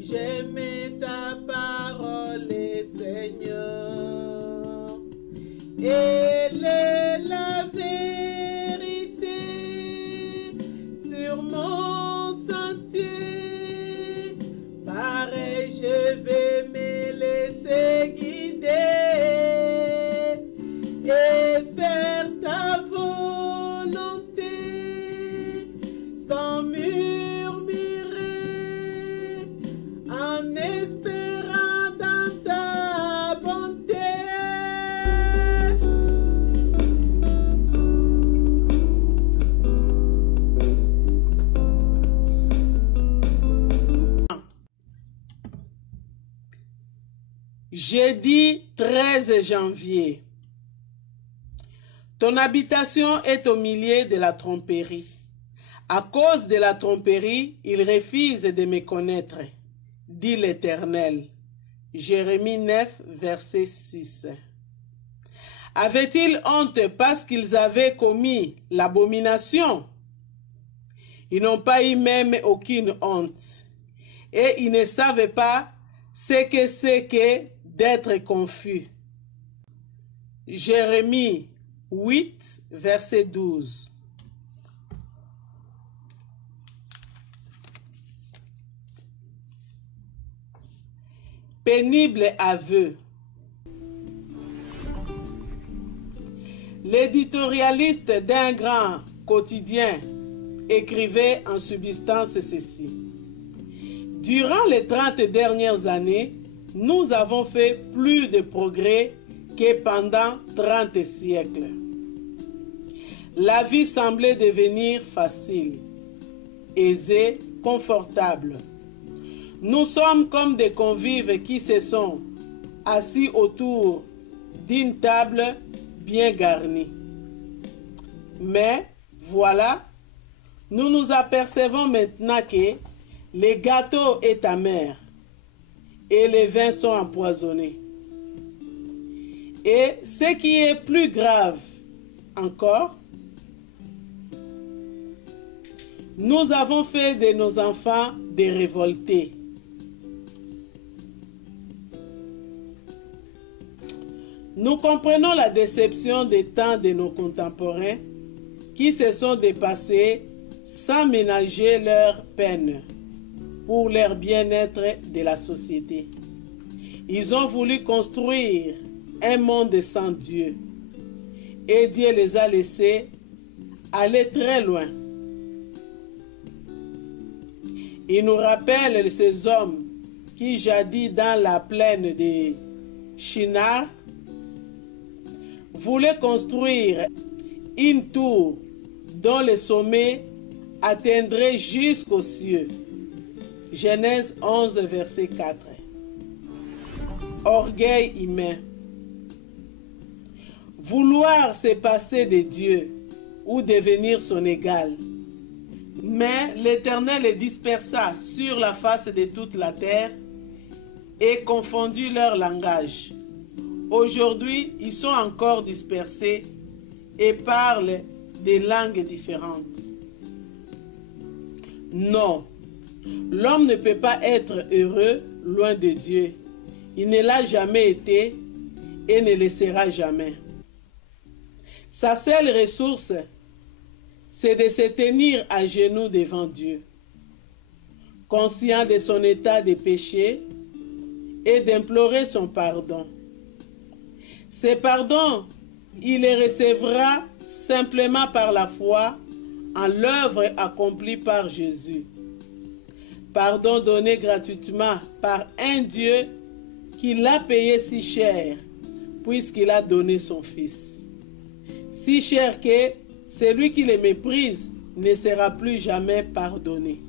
J'aimais ta parole, Seigneur. Elle est la vérité sur mon sentier. Pareil, je vais me laisser guider et faire ta volonté sans murmurer, en espérant dans ta bonté. Jeudi 13 janvier. Ton habitation est au milieu de la tromperie. À cause de la tromperie, ils refusent de me connaître, dit l'Éternel. Jérémie 9, verset 6. Avaient-ils honte parce qu'ils avaient commis l'abomination? Ils n'ont pas eu même aucune honte. Et ils ne savaient pas ce que c'est que d'être confus. Jérémie 8, verset 12. Pénible aveu. L'éditorialiste d'un grand quotidien écrivait en substance ceci. Durant les 30 dernières années, nous avons fait plus de progrès que pendant 30 siècles. La vie semblait devenir facile, aisée, confortable. Nous sommes comme des convives qui se sont assis autour d'une table bien garnie. Mais voilà, nous nous apercevons maintenant que le gâteau est amer et les vins sont empoisonnés. Et ce qui est plus grave encore, nous avons fait de nos enfants des révoltés. Nous comprenons la déception des temps de nos contemporains qui se sont dépassés sans ménager leurs peines pour leur bien-être de la société. Ils ont voulu construire un monde sans Dieu et Dieu les a laissés aller très loin. Il nous rappelle ces hommes qui jadis dans la plaine de Shinar voulaient construire une tour dont le sommet atteindrait jusqu'aux cieux. Genèse 11, verset 4. Orgueil humain. Vouloir se passer de Dieu ou devenir son égal. Mais l'Éternel les dispersa sur la face de toute la terre et confondit leur langage. Aujourd'hui, ils sont encore dispersés et parlent des langues différentes. Non, l'homme ne peut pas être heureux loin de Dieu. Il ne l'a jamais été et ne le sera jamais. Sa seule ressource, c'est de se tenir à genoux devant Dieu, conscient de son état de péché et d'implorer son pardon. Ce pardon, il le recevra simplement par la foi en l'œuvre accomplie par Jésus. Pardon donné gratuitement par un Dieu qui l'a payé si cher, puisqu'il a donné son Fils. Si cher que celui qui le méprise ne sera plus jamais pardonné.